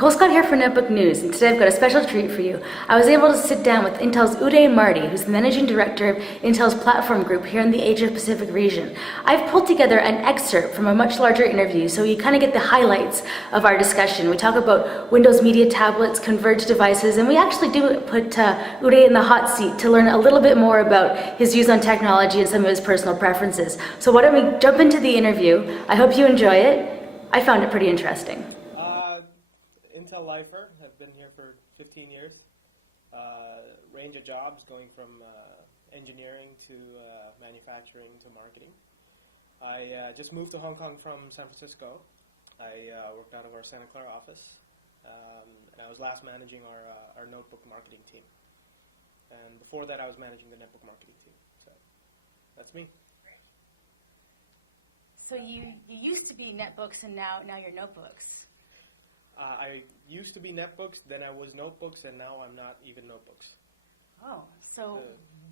Nicole Scott here for Netbook News, and today I've got a special treat for you. I was able to sit down with Intel's Uday Marty, who's the Managing Director of Intel's Platform Group here in the Asia-Pacific region. I've pulled together an excerpt from a much larger interview, so you kind of get the highlights of our discussion. We talk about Windows Media tablets, converged devices, and we actually do put Uday in the hot seat to learn a little bit more about his views on technology and some of his personal preferences. So why don't we jump into the interview? I hope you enjoy it. I found it pretty interesting. Intel lifer, have been here for 15 years. Range of jobs going from engineering to manufacturing to marketing. I just moved to Hong Kong from San Francisco. I worked out of our Santa Clara office. And I was last managing our notebook marketing team. And before that I was managing the netbook marketing team. So that's me. So you used to be netbooks and now you're notebooks. I used to be netbooks, then I was notebooks, and now I'm not even notebooks. Oh, so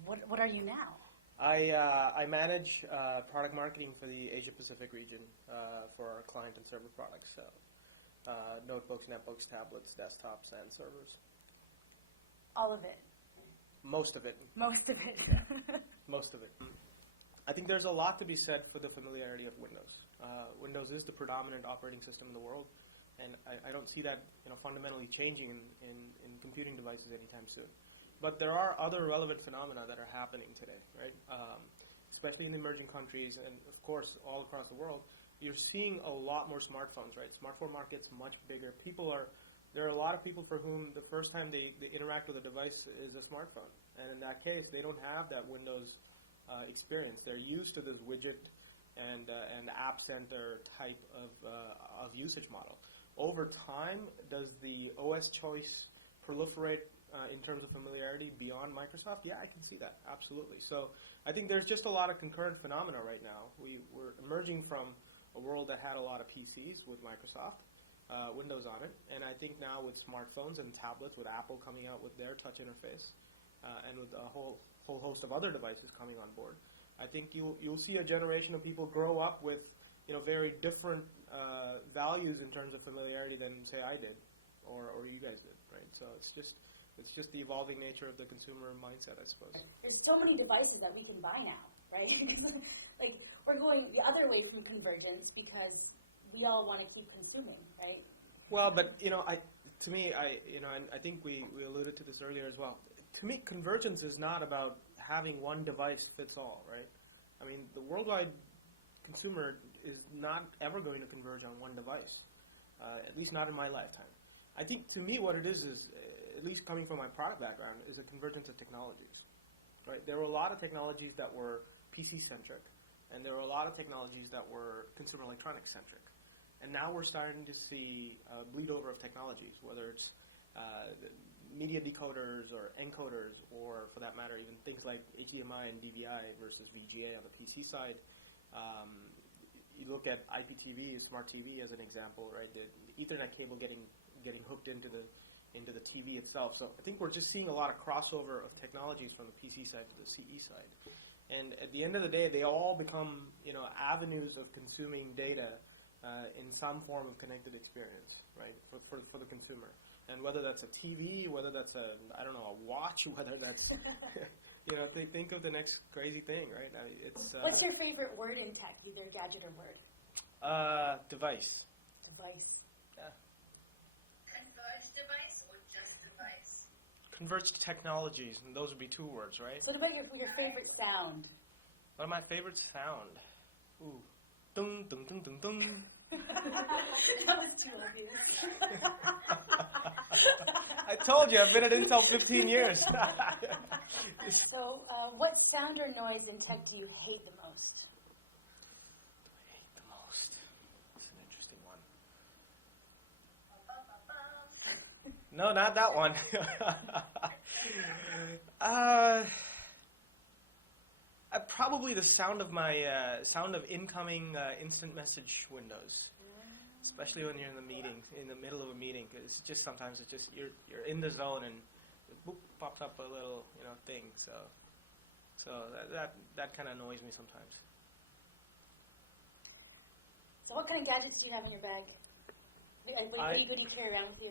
what are you now? I manage product marketing for the Asia-Pacific region for our client and server products. So notebooks, netbooks, tablets, desktops, and servers. All of it? Most of it. Most of it. Yeah. Most of it. I think there's a lot to be said for the familiarity of Windows. Windows is the predominant operating system in the world. And I don't see that fundamentally changing in computing devices anytime soon. But there are other relevant phenomena that are happening today, right? Especially in emerging countries and, of course, all across the world. You're seeing a lot more smartphones, right? Smartphone market's much bigger. There are a lot of people for whom the first time they interact with a device is a smartphone. And in that case, they don't have that Windows experience. They're used to this widget and app center type of usage model. Over time, does the OS choice proliferate in terms of familiarity beyond Microsoft? Yeah, I can see that, absolutely. So I think there's just a lot of concurrent phenomena right now. We're emerging from a world that had a lot of PCs with Microsoft, Windows on it, and I think now with smartphones and tablets, with Apple coming out with their touch interface, and with a whole host of other devices coming on board, I think you'll see a generation of people grow up with very different values in terms of familiarity than, say, I did, or you guys did, right? So it's just the evolving nature of the consumer mindset, I suppose. There's so many devices that we can buy now, right? Like, we're going the other way from convergence because we all want to keep consuming, right? Well, but to me, and I think we alluded to this earlier as well. To me, convergence is not about having one device fits all, right? I mean, the worldwide consumer is not ever going to converge on one device, at least not in my lifetime. I think to me what it is, at least coming from my product background, is a convergence of technologies. Right? There were a lot of technologies that were PC-centric, and there were a lot of technologies that were consumer electronics-centric. And now we're starting to see a bleed over of technologies, whether it's media decoders or encoders, or for that matter, even things like HDMI and DVI versus VGA on the PC side. You look at IPTV, smart TV as an example, right? The Ethernet cable getting hooked into the TV itself. So I think we're just seeing a lot of crossover of technologies from the PC side to the CE side. And at the end of the day, they all become avenues of consuming data in some form of connected experience, right? For the consumer. And whether that's a TV, whether that's a watch, whether that's think of the next crazy thing, right? What's your favorite word in tech, either Gadget or Word? Device. Device. Yeah. Converged device or just device? Converged technologies, and those would be two words, right? So what about your favorite sound? What are my favorite sound? Ooh. Dung, dung, dung, dung, dung. That was too obvious. I told you, I've been at Intel 15 years. So, what sound or noise in tech do you hate the most? Do I hate the most? That's an interesting one. No, not that one. Probably the sound of my incoming instant message windows. Especially when you're in the middle of a meeting, because sometimes you're in the zone and it pops up a little thing. So that kind of annoys me sometimes. So what kind of gadgets do you have in your bag? I- What do you carry around with you?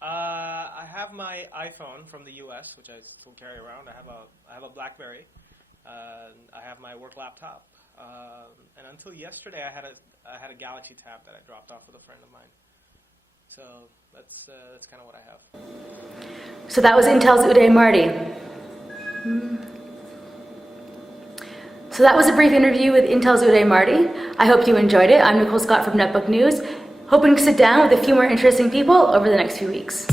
I have my iPhone from the U.S., which I still carry around. I have a BlackBerry. I have my work laptop. And until yesterday, I had a Galaxy Tab that I dropped off with a friend of mine. So that's kind of what I have. So that was Intel's Uday Marty. So that was a brief interview with Intel's Uday Marty. I hope you enjoyed it. I'm Nicole Scott from Netbook News, hoping to sit down with a few more interesting people over the next few weeks.